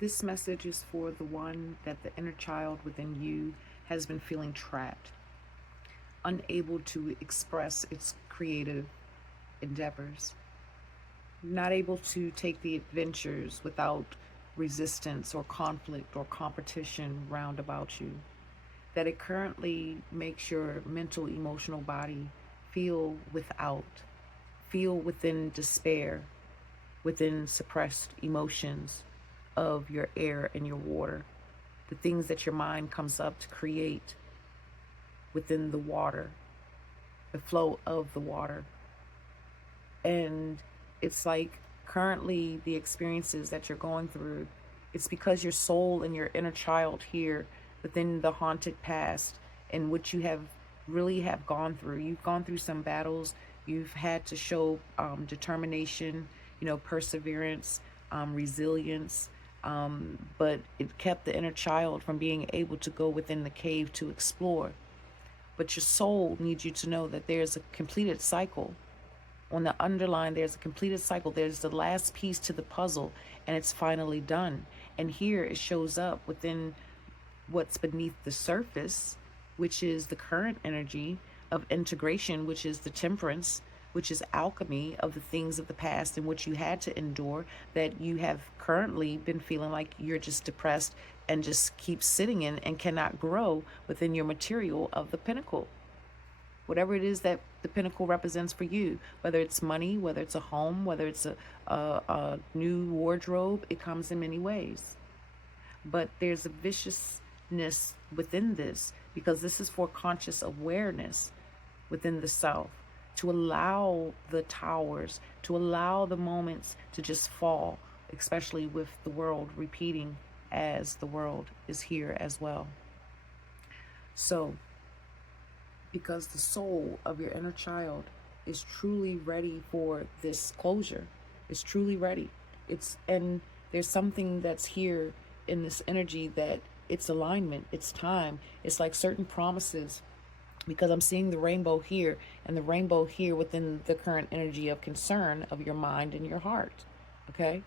This message is for the one that the inner child within you has been feeling trapped, unable to express its creative endeavors, not able to take the adventures without resistance or conflict or competition round about you, that it currently makes your mental, emotional body feel within despair, within suppressed emotions of your air and your water, the things that your mind comes up to create within the water, the flow of the water. And it's like currently the experiences that you're going through, it's because your soul and your inner child here within the haunted past and what you have really have gone through. You've gone through some battles. You've had to show determination, perseverance, resilience. But it kept the inner child from being able to go within the cave to explore. But your soul needs you to know that there's a completed cycle. On the underline, there's a completed cycle. There's the last piece to the puzzle, and it's finally done. And here it shows up within what's beneath the surface, which is the current energy of integration, which is the temperance, which is alchemy of the things of the past in which you had to endure, that you have currently been feeling like you're just depressed and just keep sitting in and cannot grow within your material of the pinnacle. Whatever it is that the pinnacle represents for you, whether it's money, whether it's a home, whether it's a new wardrobe, it comes in many ways. But there's a viciousness within this, because this is for conscious awareness within the self, to allow the towers, to allow the moments to just fall, especially with the world repeating as the world is here as well. So, because the soul of your inner child is truly ready for this closure, it's truly ready. And there's something that's here in this energy that it's alignment, it's time. It's like certain promises, because I'm seeing the rainbow here and the rainbow here within the current energy of concern of your mind and your heart. Okay?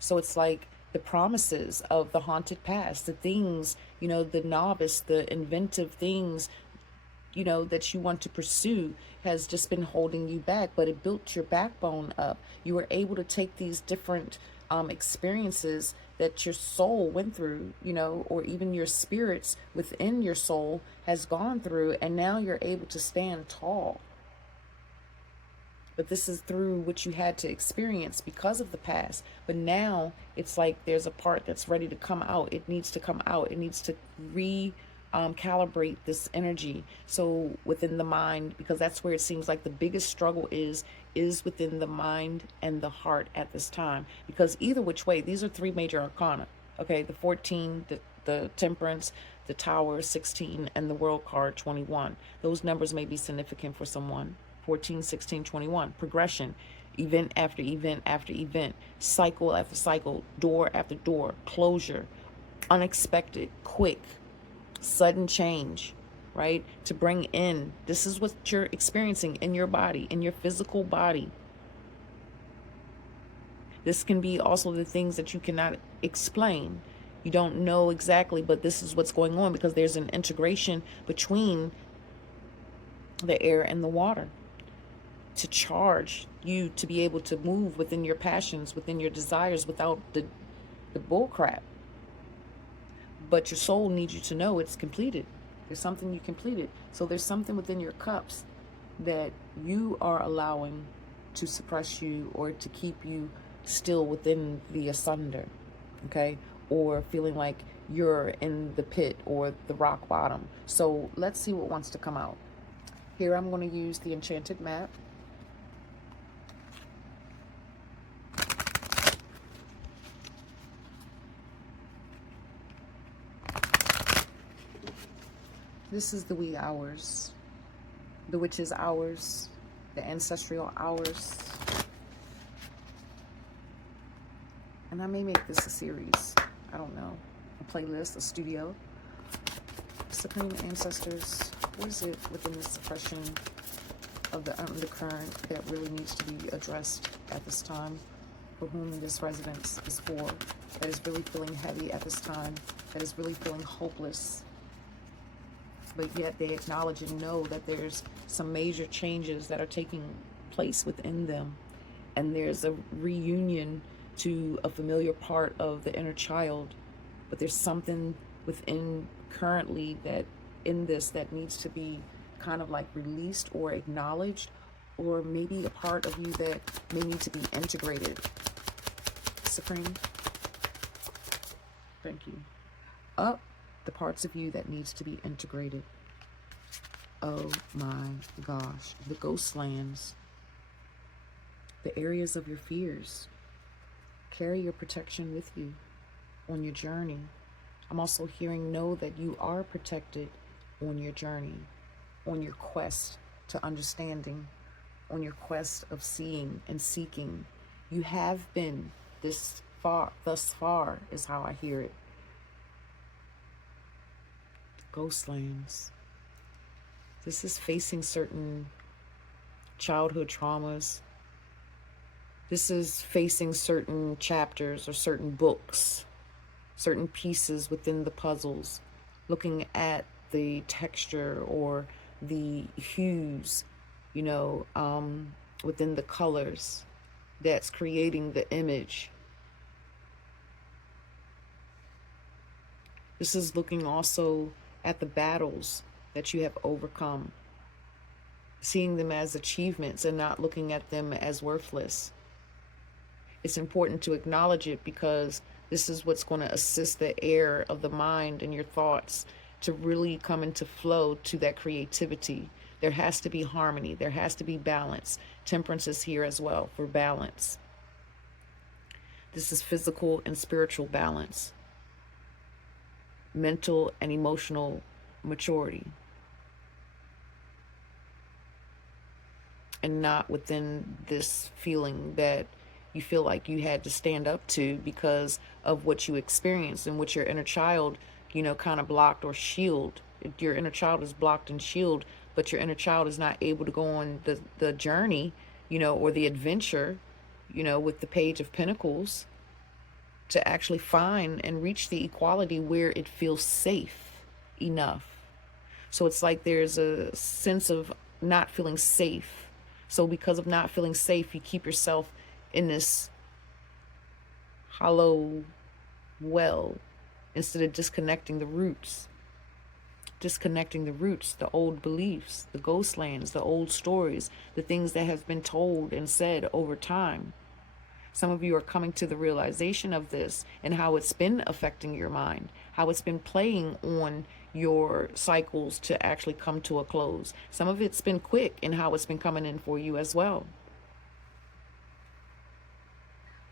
So it's like the promises of the haunted past, the things, the novice, the inventive things, that you want to pursue has just been holding you back, but it built your backbone up. You were able to take these different experiences that your soul went through, or even your spirits within your soul has gone through, and now you're able to stand tall. But this is through what you had to experience because of the past. But now it's like there's a part that's ready to come out. It needs to come out. It needs to calibrate this energy. So within the mind, because that's where it seems like the biggest struggle is within the mind and the heart at this time. Because either which way, these are three major arcana. Okay, the 14, the temperance, the tower 16, and the world card 21. Those numbers may be significant for someone. 14, 16, 21. Progression, event after event after event, cycle after cycle, door after door, closure, unexpected, quick, sudden change, right? To bring in, this is what you're experiencing in your body, in your physical body. This can be also the things that you cannot explain. You don't know exactly, but this is what's going on, because there's an integration between the air and the water to charge you to be able to move within your passions, within your desires, without the bull crap. But your soul needs you to know it's completed. There's something you completed. So there's something within your cups that you are allowing to suppress you or to keep you still within the asunder, okay? Or feeling like you're in the pit or the rock bottom. So let's see what wants to come out. Here I'm going to use the enchanted map. This is the wee hours, the witches' hours, the ancestral hours. And I may make this a series, I don't know, a playlist, a studio. Supreme Ancestors, what is it within the suppression of the undercurrent that really needs to be addressed at this time? for whom this resonance is for, that is really feeling heavy at this time, that is really feeling hopeless, but yet they acknowledge and know that there's some major changes that are taking place within them, and there's a reunion to a familiar part of the inner child, but there's something within currently that in this that needs to be kind of like released or acknowledged, or maybe a part of you that may need to be integrated. Supreme, thank you. Up the parts of you that needs to be integrated. Oh my gosh, the ghost lands, the areas of your fears. Carry your protection with you on your journey. I'm also hearing, know that you are protected on your journey, on your quest to understanding, on your quest of seeing and seeking. You have been thus far is how I hear it. Ghostlands. This is facing certain childhood traumas. This is facing certain chapters or certain books, certain pieces within the puzzles, looking at the texture or the hues, you know, within the colors that's creating the image. This is looking also at the battles that you have overcome, seeing them as achievements and not looking at them as worthless. It's important to acknowledge it because this is what's going to assist the air of the mind and your thoughts to really come into flow to that creativity. There has to be harmony. There has to be balance. Temperance is here as well for balance. This is physical and spiritual balance, mental and emotional maturity, and not within this feeling that you feel like you had to stand up to because of what you experienced and what your inner child, you know, kind of blocked or shield. Your inner child is blocked and shielded, but your inner child is not able to go on the journey, you know, or the adventure, you know, with the Page of Pentacles to actually find and reach the equality where it feels safe enough. So it's like there's a sense of not feeling safe. So because of not feeling safe, you keep yourself in this hollow well instead of disconnecting the roots. Disconnecting the roots, the old beliefs, the ghost lands, the old stories, the things that have been told and said over time. Some of you are coming to the realization of this and how it's been affecting your mind, how it's been playing on your cycles to actually come to a close. Some of it's been quick and how it's been coming in for you as well.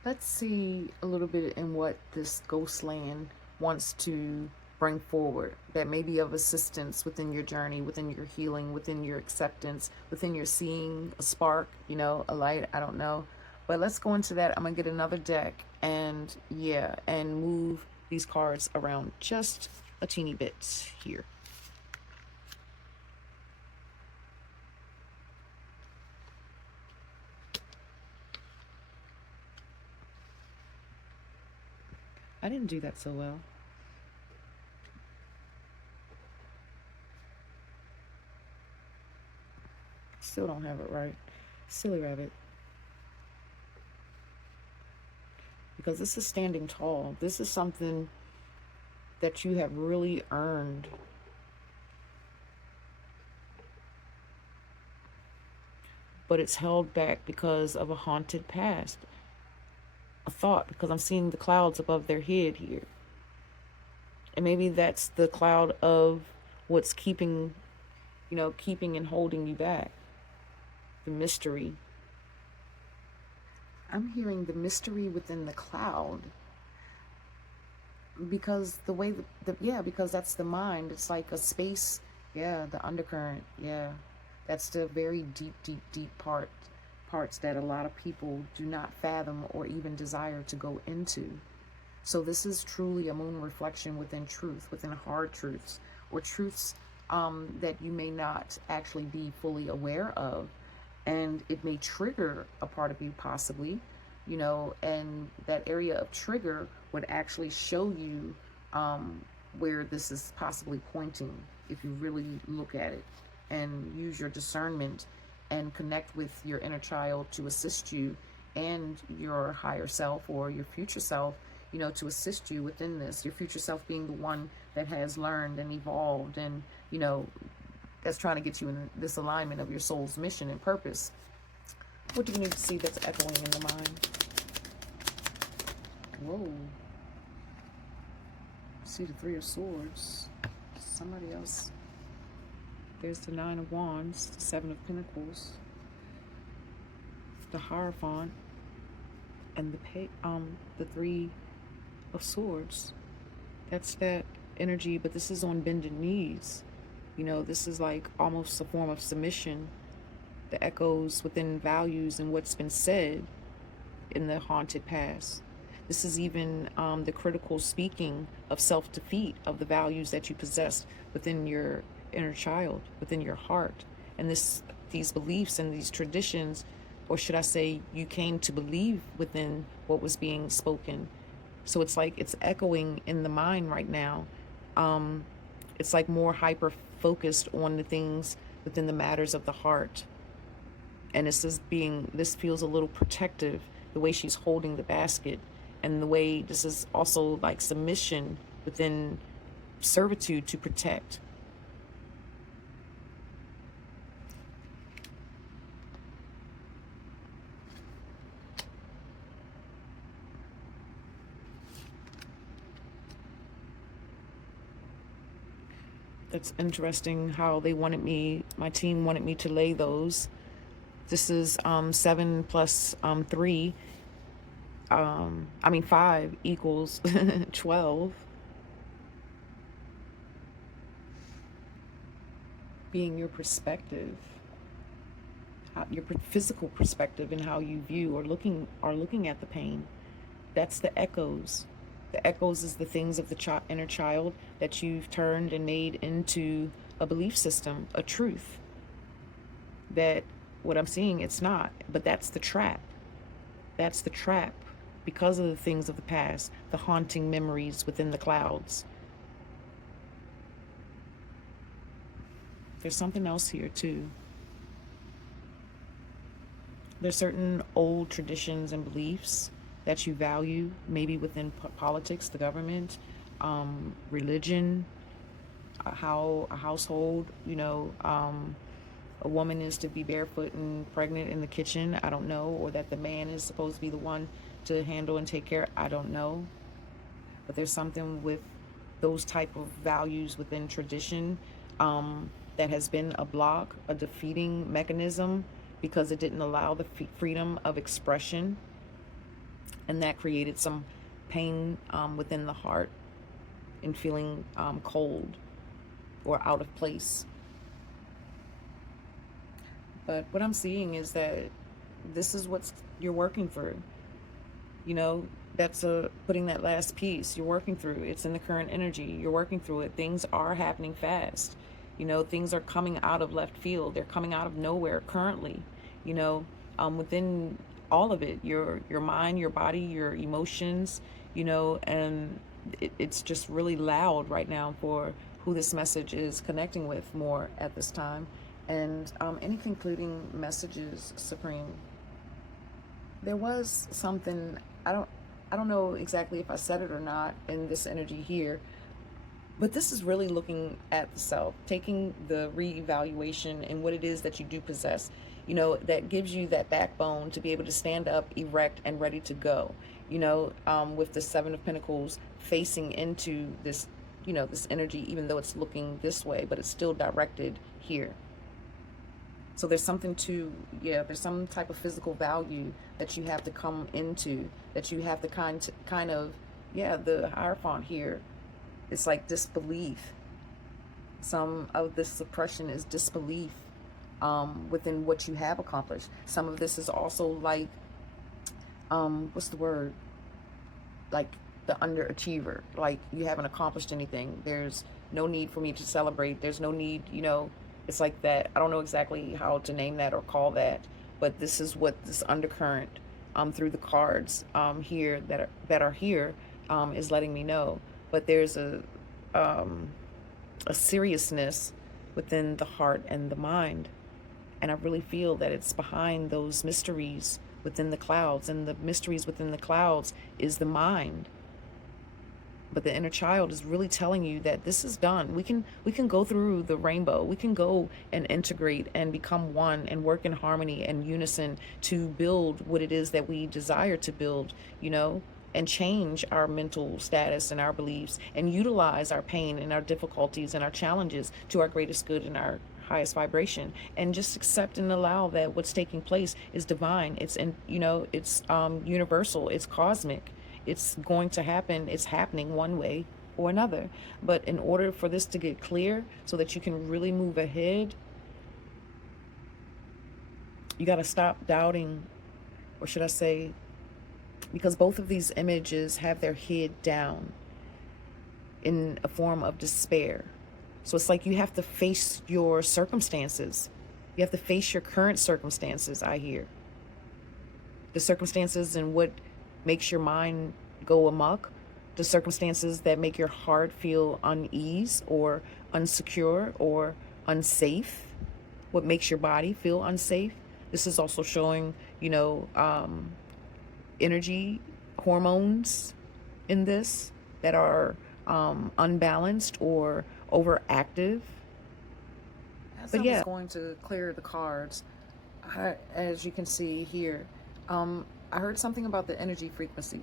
Let's see a little bit in what this ghost land wants to bring forward that may be of assistance within your journey, within your healing, within your acceptance, within your seeing a spark, you know, a light, I don't know. But let's go into that. I'm going to get another deck and yeah, and move these cards around just a teeny bit here. I didn't do that so well. Still don't have it right. Silly rabbit. Because this is standing tall. This is something that you have really earned. But it's held back because of a haunted past. A thought, because I'm seeing the clouds above their head here. And maybe that's the cloud of what's keeping, you know, keeping and holding you back. The mystery. I'm hearing the mystery within the cloud. Because the way, yeah, because that's the mind. It's like a space, yeah, the undercurrent, yeah. That's the very deep, deep, deep parts that a lot of people do not fathom or even desire to go into. So this is truly a moon reflection within truth, within hard truths, or truths that you may not actually be fully aware of. And it may trigger a part of you possibly, and that area of trigger would actually show you where this is possibly pointing if you really look at it and use your discernment and connect with your inner child to assist you, and your higher self or your future self, to assist you within this. Your future self being the one that has learned and evolved and, that's trying to get you in this alignment of your soul's mission and purpose. What do you need to see that's echoing in the mind? Whoa. See the Three of Swords. Somebody else. There's the Nine of Wands, the Seven of Pentacles, the Hierophant, and the Three of Swords. That's that energy, but this is on bended knees. This is like almost a form of submission. The echoes within values and what's been said in the haunted past. This is even the critical speaking of self-defeat of the values that you possess within your inner child, within your heart. And these beliefs and these traditions, or should I say, you came to believe within what was being spoken. So it's like it's echoing in the mind right now. It's like more hyper focused on the things within the matters of the heart. And this feels a little protective, the way she's holding the basket, and the way this is also like submission within servitude to protect. That's interesting how my team wanted me to lay those. This is 7 plus 3. 5 equals 12. Being your perspective, your physical perspective, and how you view or looking at the pain. That's the echoes. The echoes is the things of the inner child that you've turned and made into a belief system, a truth. That what I'm seeing, it's not, but that's the trap. That's the trap because of the things of the past, the haunting memories within the clouds. There's something else here too. There's certain old traditions and beliefs that you value, maybe within politics, the government, religion, how a household, a woman is to be barefoot and pregnant in the kitchen, I don't know, or that the man is supposed to be the one to handle and take care, I don't know. But there's something with those type of values within tradition that has been a block, a defeating mechanism, because it didn't allow the freedom of expression. And that created some pain within the heart and feeling cold or out of place. But what I'm seeing is that this is what you're working through. That's putting that last piece. You're working through. It's in the current energy. You're working through it. Things are happening fast. Things are coming out of left field. They're coming out of nowhere currently. Within all of it, your mind, your body, your emotions, and it's just really loud right now for who this message is connecting with more at this time. And any concluding messages, Supreme? There was something, I don't know exactly if I said it or not in this energy here, but this is really looking at the self, taking the reevaluation and what it is that you do possess, that gives you that backbone to be able to stand up, erect, and ready to go, with the Seven of Pentacles facing into this, this energy, even though it's looking this way, but it's still directed here. So there's something there's some type of physical value that you have to come into, that you have to kind of, the Hierophant here. It's like disbelief. Some of this suppression is disbelief within what you have accomplished. Some of this is also like, what's the word? Like the underachiever. Like you haven't accomplished anything. There's no need for me to celebrate. There's no need, it's like that. I don't know exactly how to name that or call that, but this is what this undercurrent through the cards here that are here, is letting me know. But there's a seriousness within the heart and the mind. And I really feel that it's behind those mysteries within the clouds. And the mysteries within the clouds is the mind. But the inner child is really telling you that this is done. We can go through the rainbow. We can go and integrate and become one and work in harmony and unison to build what it is that we desire to build, you know, and change our mental status and our beliefs and utilize our pain and our difficulties and our challenges to our greatest good and our highest vibration, and just accept and allow that what's taking place is divine. It's it's universal, it's cosmic, it's going to happen, it's happening one way or another. But in order for this to get clear so that you can really move ahead, you got to stop doubting, or should I say, because both of these images have their head down in a form of despair. So it's like you have to face your circumstances. You have to face your current circumstances, I hear. The circumstances and what makes your mind go amok, the circumstances that make your heart feel unease or unsecure or unsafe, what makes your body feel unsafe. This is also showing, energy hormones in this that are unbalanced or overactive. But yeah, I was going to clear the cards. As you can see here, I heard something about the energy frequency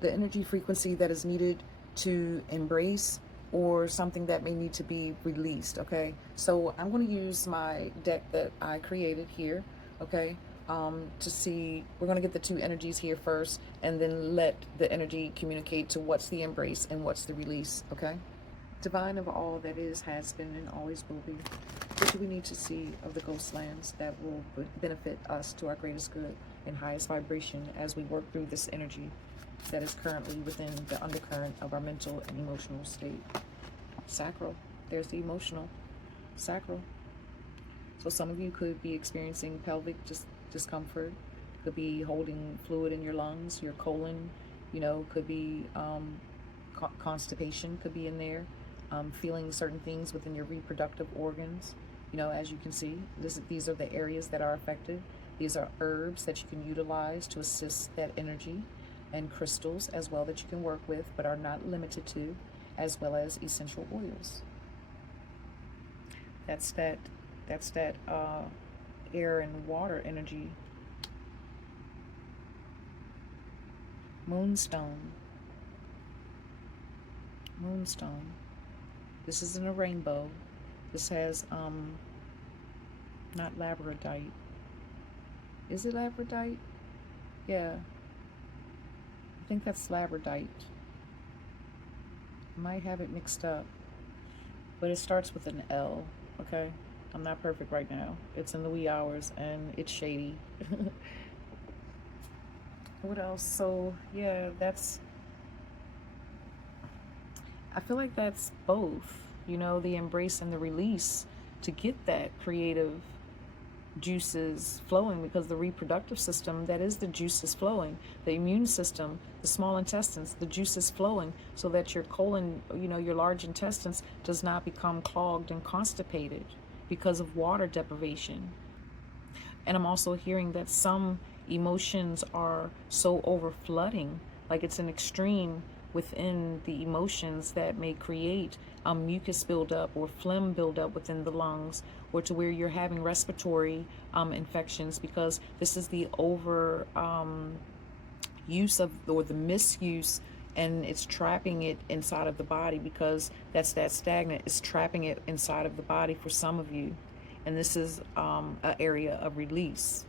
that is needed to embrace, or something that may need to be released. Okay, so I'm going to use my deck that I created here. Okay, to see, we're going to get the two energies here first, and then let the energy communicate to what's the embrace and what's the release. Okay, divine of all that is, has been, and always will be. What do we need to see of the ghost lands that will benefit us to our greatest good and highest vibration as we work through this energy that is currently within the undercurrent of our mental and emotional state? Sacral. There's the emotional. Sacral. So some of you could be experiencing pelvic discomfort, could be holding fluid in your lungs, your colon, could be constipation could be in there, feeling certain things within your reproductive organs. As you can see, these are the areas that are affected. These are herbs that you can utilize to assist that energy, and crystals as well that you can work with, but are not limited to, as well as essential oils. That's that air and water energy. Moonstone. This isn't a rainbow. This has not labradorite. Is it labradorite? Yeah, I think that's labradorite. I might have it mixed up, but it starts with an L. Okay, I'm not perfect right now. It's in the wee hours and it's shady. What else? So yeah, I feel like that's both, the embrace and the release, to get that creative juices flowing, because the reproductive system, that is the juices flowing. The immune system, the small intestines, the juices flowing, so that your colon, your large intestines does not become clogged and constipated because of water deprivation. And I'm also hearing that some emotions are so overflooding, like it's an extreme within the emotions that may create mucus buildup or phlegm buildup within the lungs, or to where you're having respiratory infections, because this is the over use of, or the misuse, and it's trapping it inside of the body, because that's that stagnant. It's trapping it inside of the body for some of you, and this is an area of release.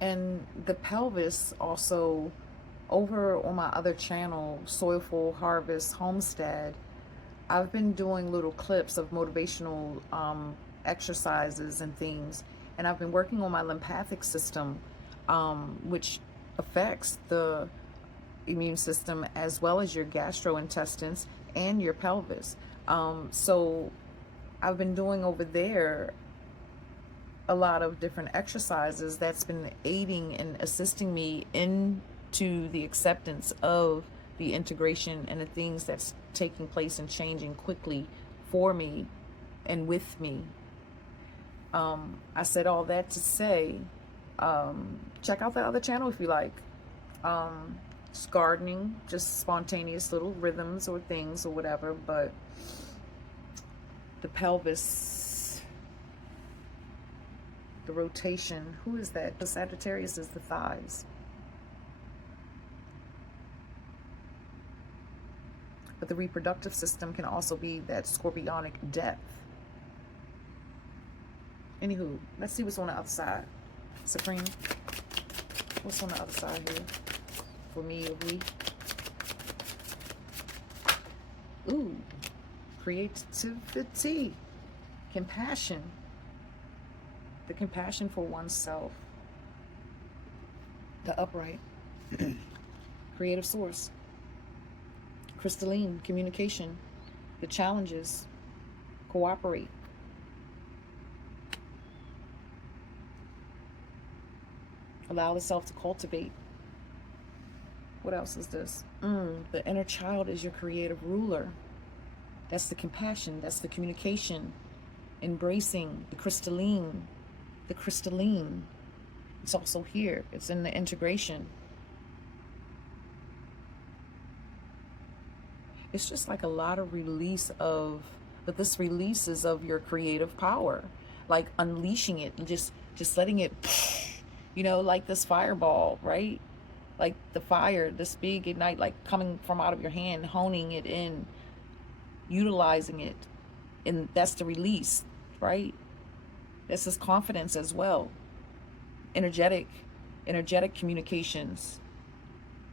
And the pelvis also, over on my other channel, Soilful Harvest Homestead, I've been doing little clips of motivational exercises and things, and I've been working on my lymphatic system, which affects the immune system as well as your gastrointestines and your pelvis. So I've been doing over there a lot of different exercises that's been aiding and assisting me into the acceptance of the integration and the things that's taking place and changing quickly for me and with me. I said all that to say, check out the other channel if you like. It's gardening, just spontaneous little rhythms or things or whatever, but the pelvis, the rotation, who is that? The Sagittarius is the thighs. But the reproductive system can also be that scorpionic depth. Anywho, let's see what's on the other side. Supreme, what's on the other side here? For me or we? Ooh, creativity, compassion. The compassion for oneself. The upright. Creative source. Crystalline, communication. The challenges. Cooperate. Allow the self to cultivate. What else is this? The inner child is your creative ruler. That's the compassion. That's the communication. Embracing the crystalline. The crystalline. It's also here. It's in the integration. It's just like a lot of release of, but this releases of your creative power, like unleashing it and just letting it, you know, like this fireball, right? Like the fire, this big ignite, like coming from out of your hand, honing it in, utilizing it. And that's the release, right? This is confidence as well. Energetic communications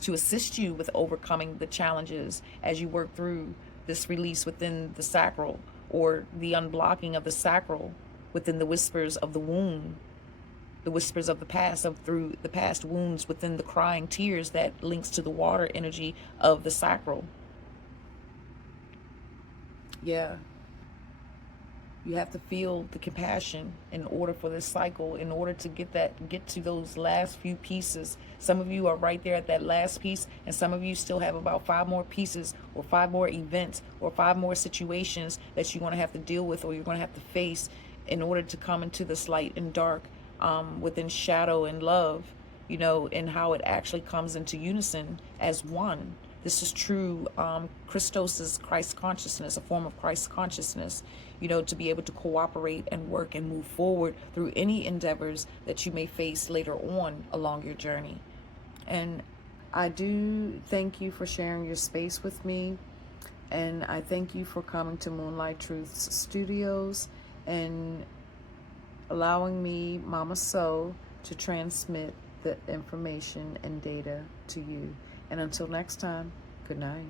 to assist you with overcoming the challenges as you work through this release within the sacral, or the unblocking of the sacral within the whispers of the womb, the whispers of the past, of through the past wounds within the crying tears that links to the water energy of the sacral. Yeah. You have to feel the compassion in order for this cycle, in order to get to those last few pieces. Some of you are right there at that last piece, and some of you still have about 5 more pieces, or 5 more events, or 5 more situations that you're going to have to deal with, or you're going to have to face in order to come into this light and dark, within shadow and love, you know, and how it actually comes into unison as one. This is true Christos' Christ consciousness, a form of Christ consciousness, you know, to be able to cooperate and work and move forward through any endeavors that you may face later on along your journey. And I do thank you for sharing your space with me. And I thank you for coming to Moonlight Truths Studios and allowing me, Mama So, to transmit the information and data to you. And until next time, good night.